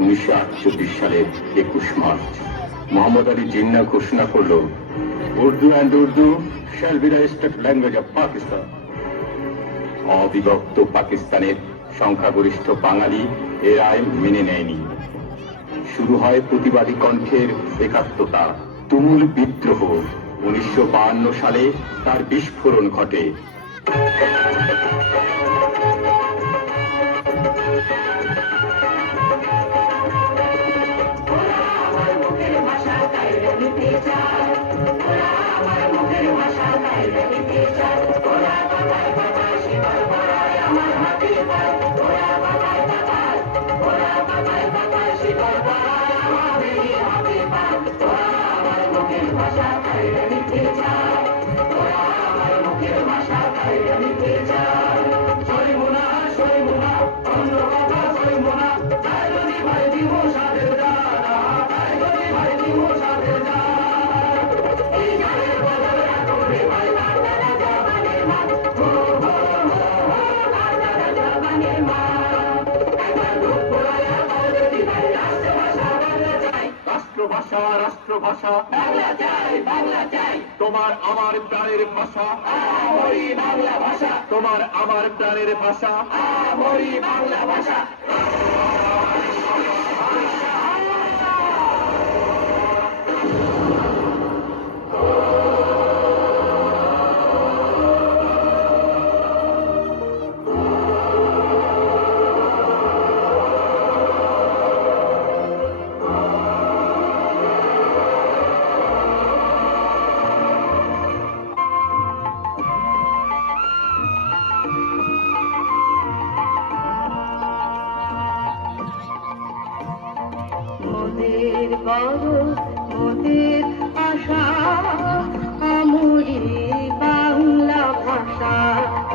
1948 সালের 21 মার্চ মোহাম্মদ আলী জিন্নাহ ঘোষণা করল, Urdu and Urdu shall be the state language of Pakistan. অবিভক্ত পাকিস্তানের সংখ্যাগরিষ্ঠ বাঙালি এ রায় মেনে নেয়নি। শুরু হয় প্রতিবাদী কণ্ঠের একাত্মতা, তুমুল বিদ্রোহ। 1952 সালে তার বিস্ফোরণ ঘটে। রাষ্ট্রভাষা রাষ্ট্রভাষা বাংলা চাই, বাংলা চাই। তোমার আমার প্রাণের ভাষা আমারই বাংলা ভাষা, তোমার আমার প্রাণের ভাষা আমারই বাংলা ভাষা। মোদের গর্ব, মোদের আশা আমরি বাংলা ভাষা।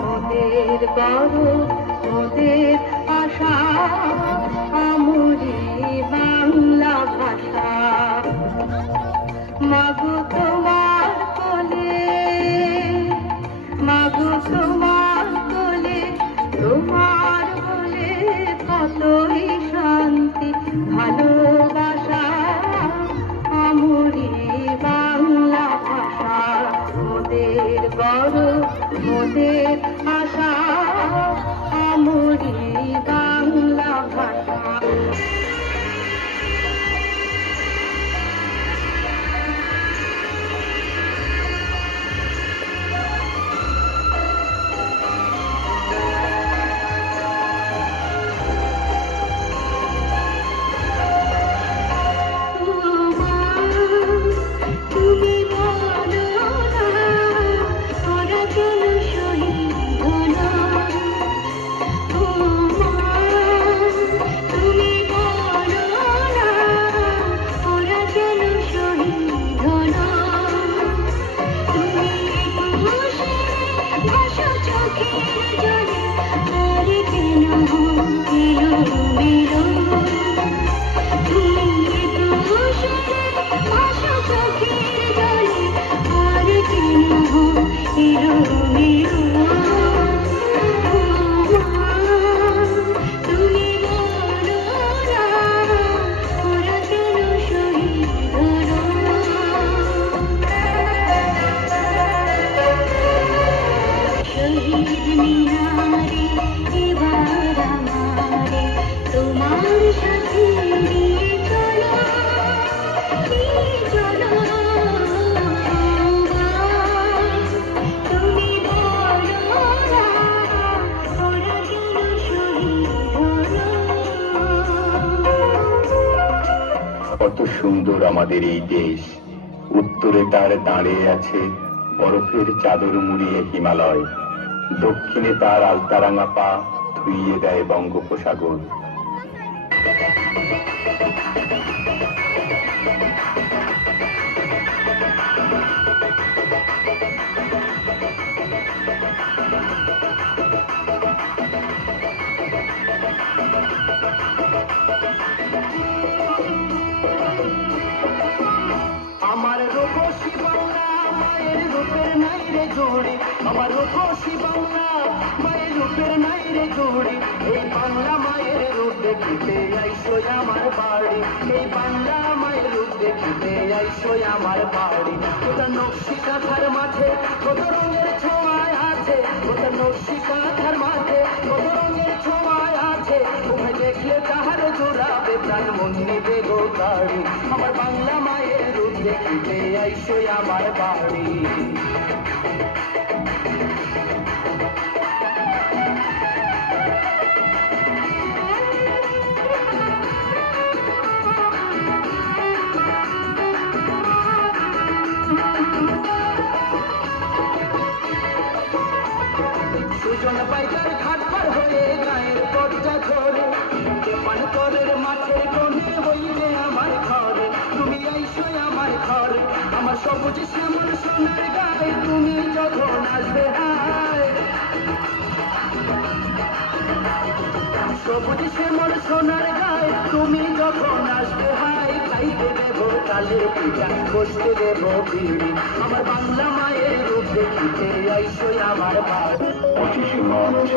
মোদের গর্ব, মোদের আশা আমরি বাংলা ভাষা। মাগো তোমার কোলে, মাগো তোমার কোলে, তোমার বলে কতই শান্তি ভালোবাসা আমরি বাংলা ভাষা। মোদের গর্ব, মোদের আশা আমরি বাংলা ভাষা। কত সুন্দর আমাদের এই দেশ। উত্তরে তার দাঁড়িয়ে আছে বরফের চাদর মুড়িয়ে হিমালয়, দক্ষিণে তার আলতারাঙা পা ধুইয়ে দেয় বঙ্গোপসাগর। আমার রূপসী বাংলা মায়ের রূপের নাই রে জোড়ে, আমার রূপসী বাংলা মায়ের রূপের নাই রে জোড়ে। এই বাংলা দেখিতে আইসো আমার বাড়ি, এই বাংলা মায়ের রূপ দেখিতে আইসো আমার বাড়ি। ওটা নকশি কাঁথার মাঝে কত রঙের ছোঁয়ায় আছে, ওটা নকশি কাঁথার মাঝে কত রঙের ছোঁয়ায় আছে, তোমায় দেখলে তাহার জোড়াবে প্রাণ মন নিবে গো গাড়ি। আমার বাংলা মায়ের রূপ দেখিতে আইসো আমার বাড়ি। সুজন পাইকার ঘাট পার হয়ে গায়ের পথটা ধরে, পানকরের মাঠের কোণে হইলে আমার ঘর, তুমি আইসো আমার ঘর। আমার সবুজ শ্যামল সোনার গায়ে তুমি যখন আসবে হায়, সবুজ শ্যামল সোনার গায়ে তুমি যখন আসবে হায়, গাইতে দেব তালে পিঠা বসতে দেব বিড়ি। আমার বাংলা মায়ের রূপ দেখিতে আইসো আমার বাড়ি। 25 মার্চ